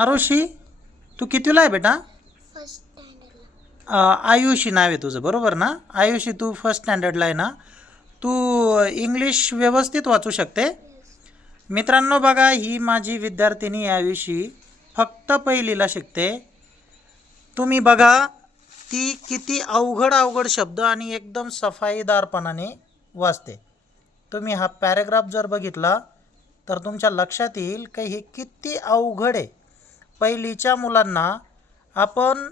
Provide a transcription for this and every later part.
आरुषी, तू कितवीला आहे बेटा? फर्स्ट स्टँडर्डला. आयुषी नाव आहे तुझं, बरोबर ना? आयुषी, तू फर्स्ट स्टँडर्डला आहे ना? तू इंग्लिश व्यवस्थित वाचू शकते? मित्रांनो बघा, ही माझी विद्यार्थिनी आयुषी फक्त पहिलीला शिकते. तुम्ही बघा ती किती अवघड अवघड शब्द आणि एकदम सफाईदारपणाने वाचते. तुम्ही हा पॅरेग्राफ जर बघितला तर तुमच्या लक्षात येईल की हे किती अवघड आहे. पहिलीच्या मुलांना आपण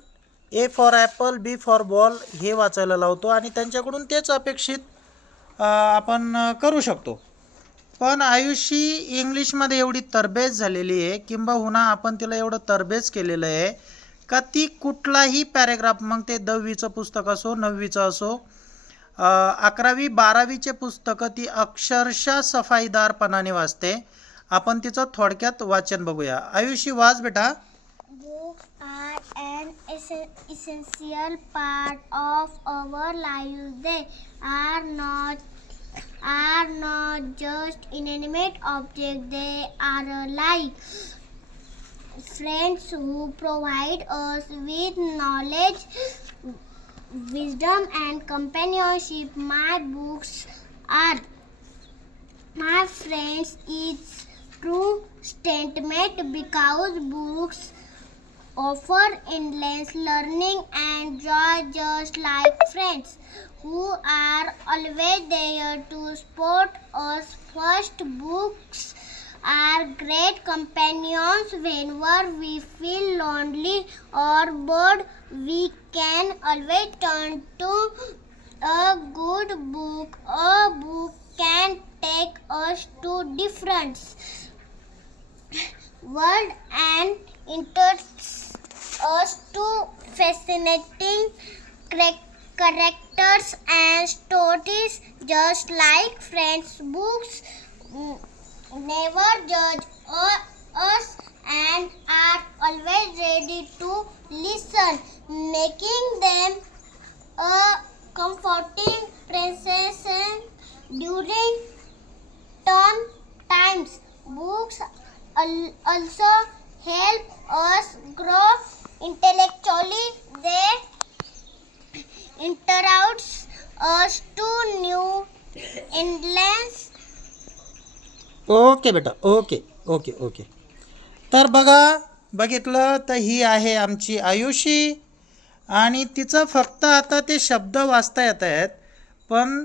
A for apple, B for ball हे वाचायला लावतो आणि त्यांच्याकडून तेच अपेक्षित आपण करू शकतो. पण आयुषी इंग्लिशमध्ये एवढी तरबेज झालेली आहे, किंबहुना आपण तिला एवढं तरबेज केलेलं आहे का ती कुठलाही पॅरेग्राफ, मग ते 10वीचं पुस्तक असो, 9वीचं असो, 11वी 12वीचे पुस्तकं ती अक्षरशः सफाईदारपणाने वाचते. आपण तिचं थोडक्यात वाचन बघूया. आयुषी, वाच बेटा. Books are an essential part of our lives. They are not just inanimate objects. They are like friends who provide us with knowledge, wisdom, and companionship. My books are my friends. It's true statement because books offer endless learning and joy, just like friends who are always there to support us. First, books are great companions whenever we feel lonely or bored. We can always turn to a good book. A book can take us to different world and introduce us to fascinating characters and stories, just like friends. Books never judge us and are always ready to listen, making them a comforting presence during tough times. Books also help us grow intellectually. They introduce us to new endless. Okay बेटा, okay okay okay. तर बघा, बघितलं तर ही आहे आमची आयुषी आणि तिचं फक्त आता ते शब्द वाचता येत आहेत, पण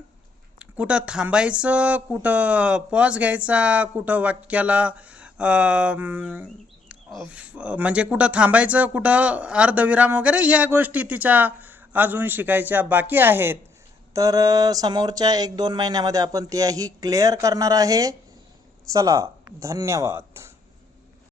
कुठं थांबायचं, कुठं पॉज घ्यायचा, कुठं वाक्याला म्हणजे कुठं थांबायचं, कुठं अर्धविराम वगैरे, ह्या गोष्टी तिच्या अजून शिकायच्या बाकी आहेत. तर समोरच्या 1-2 महिन्यामध्ये आपण त्याही क्लिअर करणार आहे. चला, धन्यवाद.